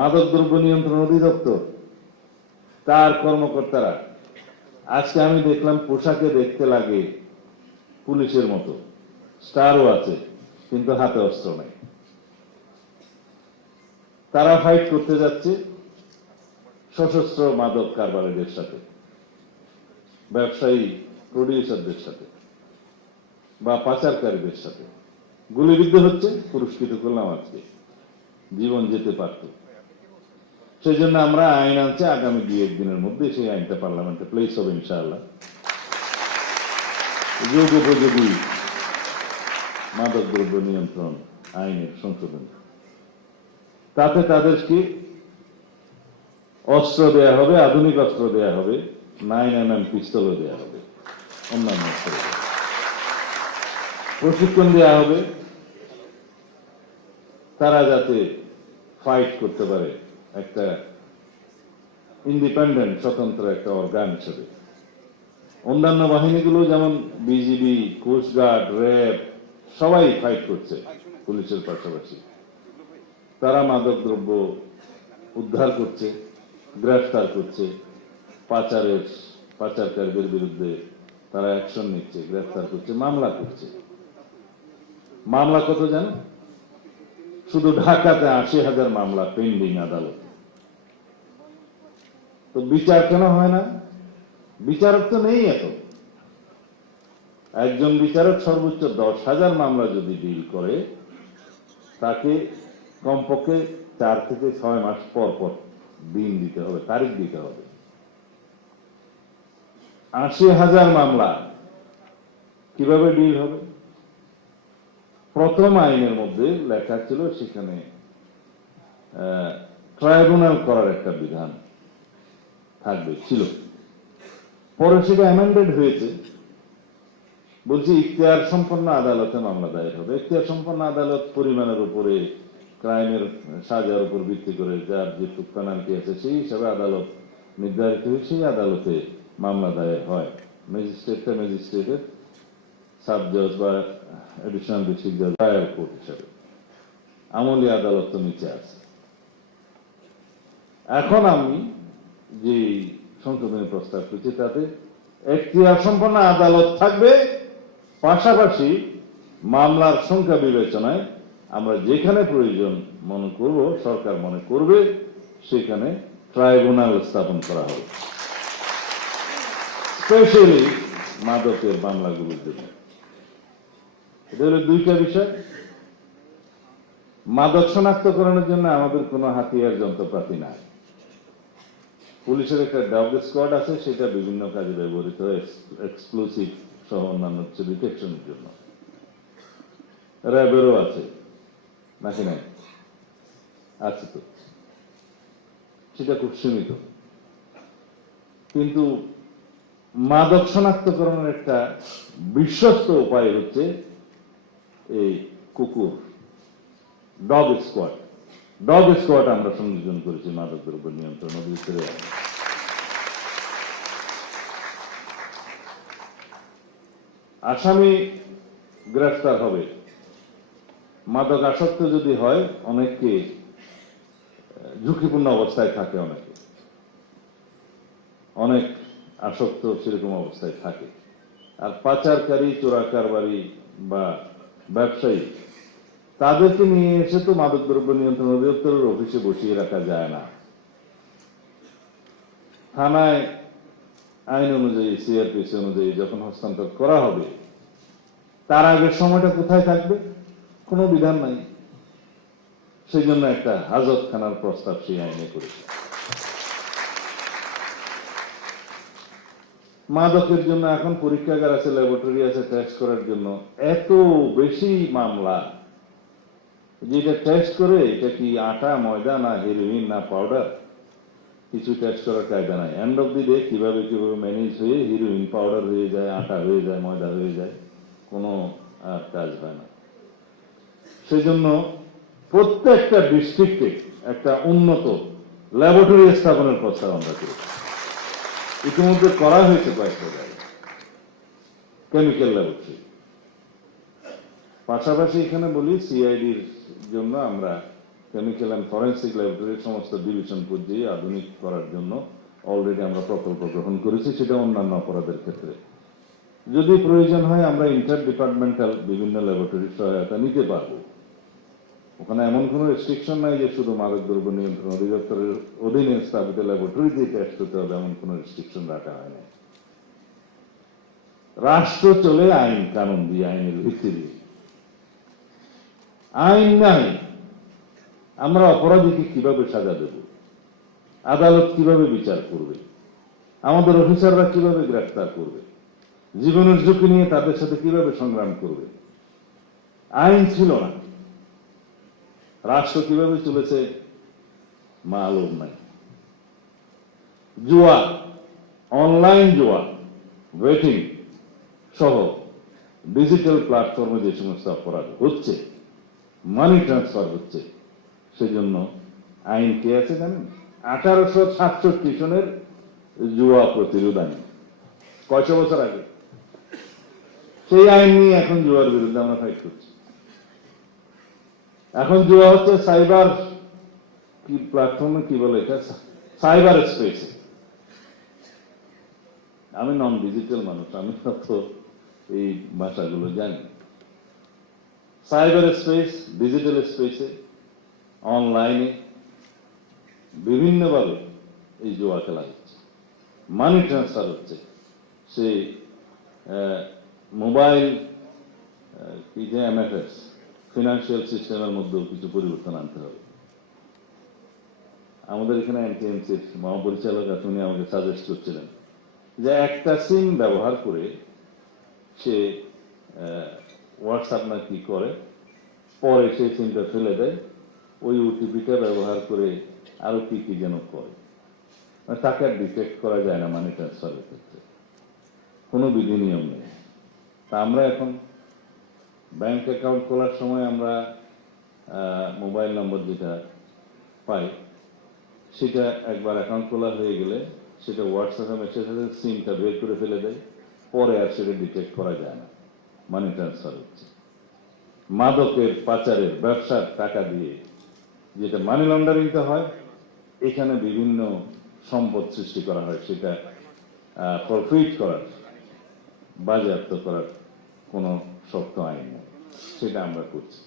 মাদকদ্রব্য নিয়ন্ত্রণ অধিদপ্তর তার কর্মকর্তারা আজকে আমি দেখলাম পোশাকে দেখতে লাগে পুলিশের মতো, স্টারও আছে, কিন্তু হাতে অস্ত্র নেই। তারা ফাইট করতে যাচ্ছে সশস্ত্র মাদক কারবারিদের সাথে, ব্যবসায়ী প্রডিউসারদের সাথে বা পাচারকারীদের সাথে। গুলিবিদ্ধ হচ্ছে, পুরস্কৃত করলাম, আজকে জীবন যেতে পারত। সেই জন্য আমরা আইন আনছি, আগামী 2-1 দিনের মধ্যে সেই আইনটা পার্লামেন্টে প্লেস হবে ইনশাআল্লাহ। যুগোপযোগী মাদকদ্রব্য নিয়ন্ত্রণ আইনের সংশোধন, তাতে তাদেরকে অস্ত্র দেয়া হবে, আধুনিক অস্ত্র দেয়া হবে, 9mm পিস্তলও দেয়া হবে, অন্যান্য অস্ত্র প্রশিক্ষণ দেয়া হবে, তারা যাতে ফাইট করতে পারে একটা ইন্ডিপেন্ডেন্ট স্বতন্ত্র একটা অর্গান হিসেবে। অন্যান্য বাহিনীগুলো যেমন বিজিবি, কোস্টগার্ড, র্যাব সবাই ফাইট করছে পুলিশের পাশাপাশি। তারা মাদকদ্রব্য উদ্ধার করছে, গ্রেফতার করছে, পাচারকারীদের বিরুদ্ধে তারা অ্যাকশন নিচ্ছে, গ্রেফতার করছে, মামলা করছে। মামলা কত জানেন? শুধু ঢাকাতে 80,000 মামলা পেন্ডিং আদালতে। তো বিচার কেন হয় না? বিচারক তো নেই এত। একজন বিচারক সর্বোচ্চ 10,000 মামলা যদি ডিল করে, তাকে কমপক্ষে 4 থেকে 6 মাস পর পর দিন দিতে হবে, তারিখ দিতে হবে। 80,000 মামলা কিভাবে ডিল হবে? প্রথম আইনের মধ্যে লেখা ছিল সেখানে ট্রাইব্যুনাল করার একটা বিধান থাকবে, ছিল। পরে সেটা অ্যামেন্ডেড হয়েছে, বলছি ইখতিয়ার সম্পন্ন আদালতে মামলা দায়ের হবে। ইখতিয়ার সম্পন্ন আদালত পরিমাণের উপরে, ক্রাইমের সাজার উপর ভিত্তি করে যার যে পেনাল্টি আছে সেই হিসাবে আদালত নির্ধারিত হয়ে সেই আদালতে মামলা দায়ের হয়। ম্যাজিস্ট্রেটের, সাব জজ বা এডিশনাল ডিস্ট্রিক্ট জজ, দায়ের কোর্ট হিসাবে। আমলি আদালত তো নিচে আছে। এখন আমি যে সংশোধনী প্রস্তাব করছি তাতে এখতিয়ার সম্পন্ন আদালত থাকবে, পাশাপাশি মামলার সংখ্যা বিবেচনায় আমরা যেখানে প্রয়োজন মনে করব, সরকার মনে করবে, সেখানে ট্রাইব্যুনাল স্থাপন করা হবে, স্পেশালি মাদকের মামলাগুলোর জন্য। এটা হলো দুইটা বিষয়। মাদক শনাক্তকরণের জন্য আমাদের কোনো হাতিয়ার যন্ত্রপাতি নাই। পুলিশের একটা ডগ স্কোয়াড আছে, সেটা বিভিন্ন কাজে ব্যবহৃত হয়, এক্সপ্লোসিভ সহ অন্যান্য ডিটেকশনের জন্য। র্যাবেরও আছে নাকি নাই? আছে তো, সেটা খুব সীমিত। কিন্তু মাদক শনাক্তকরণের একটা বিশ্বস্ত উপায় হচ্ছে এই কুকুর, ডগ স্কোয়াড। ডগ স্কোয়াড আমরা সংযোজন করেছি মাদক দ্রব্য নিয়ন্ত্রণ অধিদপ্তরে। আসামি গ্রেফতার হবে। মাদক আসক্ত যদি হয়, অনেককে ঝুঁকিপূর্ণ অবস্থায় থাকে, অনেক আসক্ত সেরকম অবস্থায় থাকে। আর পাচারকারী, চোরাকারবারি বা ব্যবসায়ী, তাদেরকে নিয়ে এসে তো মাদকদ্রব্য নিয়ন্ত্রণ অধিদপ্তরের অফিসে বসিয়ে রাখা যায় না। থানায় আইন অনুযায়ী, সিআরপিসি অনুযায়ী যখন হস্তান্তর করা হবে, তার আগের সময়টা কোথায় থাকবে? কোনো বিধান নাই। সেই জন্য একটা হাজতখানার প্রস্তাব সেই আইনে করেছে। মাদকের জন্য এখন পরীক্ষাগার আছে, ল্যাবরেটরি আছে টেস্ট করার জন্য। এত বেশি মামলা, যেটা টেস্ট করে এটা কি আটা, ময়দা, না হেরোইন, না পাউডার, কিছু টেস্ট করার কায়দা নাই। এন্ড অফ দি ডে কিভাবে ম্যানেজ হয়ে হিরোইন পাউডার হয়ে যায়, আটা হয়ে যায়, ময়দা হয়ে যায়, কোনো আর কাজ হয় না। সেই জন্য প্রত্যেকটা ডিস্ট্রিক্টে একটা উন্নত ল্যাবরেটরি স্থাপনের প্রস্তাব আমরা করেছি। ইতিমধ্যে করা হয়েছে কয়েকটা জায়গায়, কেমিক্যাল ল্যাবরেটরি। পাশাপাশি এখানে বলি, সিআইডির জন্য আমরা কেমিক্যাল অ্যান্ড ফরেন্সিক ল্যাবরেটরির সমস্ত ডিভিশন পর্যায়ে আধুনিক করার জন্য অলরেডি আমরা প্রকল্প গ্রহণ করেছি, সেটা অন্যান্য অপরাধের ক্ষেত্রে। যদি প্রয়োজন হয় আমরা ইন্টার ডিপার্টমেন্টাল বিভিন্ন ল্যাবরেটরির সহায়তা নিতে পারবো। ওখানে এমন কোনো রেস্ট্রিকশন নাই যে শুধু মাদকদ্রব্য নিয়ন্ত্রণ অধিদপ্তরের অধীনে স্থাপিত ল্যাবরেটরিতে টেস্ট করতে হবে, এমন কোনো রেস্ট্রিকশন রাখা হয় না। রাষ্ট্র চলে আইন কানুন দিয়ে, আইনের ভিত্তি দিয়ে। আইন নাই, আমরা অপরাধীকে কিভাবে সাজা দেব, আদালত কিভাবে বিচার করবে, আমাদের অফিসাররা কিভাবে গ্রেফতার করবে, জীবনের ঝুঁকি নিয়ে তাদের সাথে কিভাবে সংগ্রাম করবে? আইন ছিল না। রাষ্ট্র কিভাবে চলেছে মালুম নাই। জুয়া, অনলাইন জুয়া, ওয়েটিং সহ ডিজিটাল প্ল্যাটফর্মে যে সমস্ত অপরাধ হচ্ছে, মানি ট্রান্সফার হচ্ছে, সেজন্য আইন কে আছে জানেন? 1867 সনের জুয়া প্রতিরোধ আইন, কয়শো বছর আগে। সেই আইন নিয়ে এখন জুয়ার বিরুদ্ধে আমরা ফাইট করছি। এখন জুয়া হচ্ছে সাইবার কি প্ল্যাটফর্মে, কি বলে এটা, সাইবার স্পেসে। আমি নন ডিজিটাল মানুষ, আমি তো এই ভাষাগুলো জানি। সাইবার স্পেস, ডিজিটাল স্পেসে, অনলাইনে বিভিন্নভাবে এই জুয়া খেলা হচ্ছে, মানি ট্রান্সফার হচ্ছে। সেই মোবাইল কি যে এমএফএস ফিনান্সিয়াল সিস্টেমের মধ্যেও কিছু পরিবর্তন আনতে হবে। আমাদের এখানে এনটিএমসির মহাপরিচালক আছে, উনি আমাকে সাজেস্ট করছিলেন যে একটা সিম ব্যবহার করে সে হোয়াটসঅ্যাপ না কি করে, পরে সেই সিমটা ফেলে দেয়, ওই ওটিপিটা ব্যবহার করে আরো কি কি যেন করে, তাকে আর ডিটেক্ট করা যায় না মানি ট্রান্সফারের ক্ষেত্রে, কোনো বিধি নিয়ম নেই। তা আমরা এখন ব্যাংক অ্যাকাউন্ট খোলার সময় আমরা মোবাইল নম্বর যেটা পাই, সেটা একবার অ্যাকাউন্ট খোলা হয়ে গেলে সেটা হোয়াটসঅ্যাপে মেসেজ হলে সিমটা বের করে ফেলে দেয়, পরে আর সেটা ডিটেক্ট করা যায় না, মানি ট্রান্সফার হচ্ছে। মাদকের পাচারের ব্যবসার টাকা দিয়ে যেটা মানি লন্ডারিংটা হয়, এখানে বিভিন্ন সম্পদ সৃষ্টি করা হয়, সেটা প্রফিট করার, বাজেয়াপ্ত করার কোনো শক্ত আইন নেই, সেটা আমরা করছি।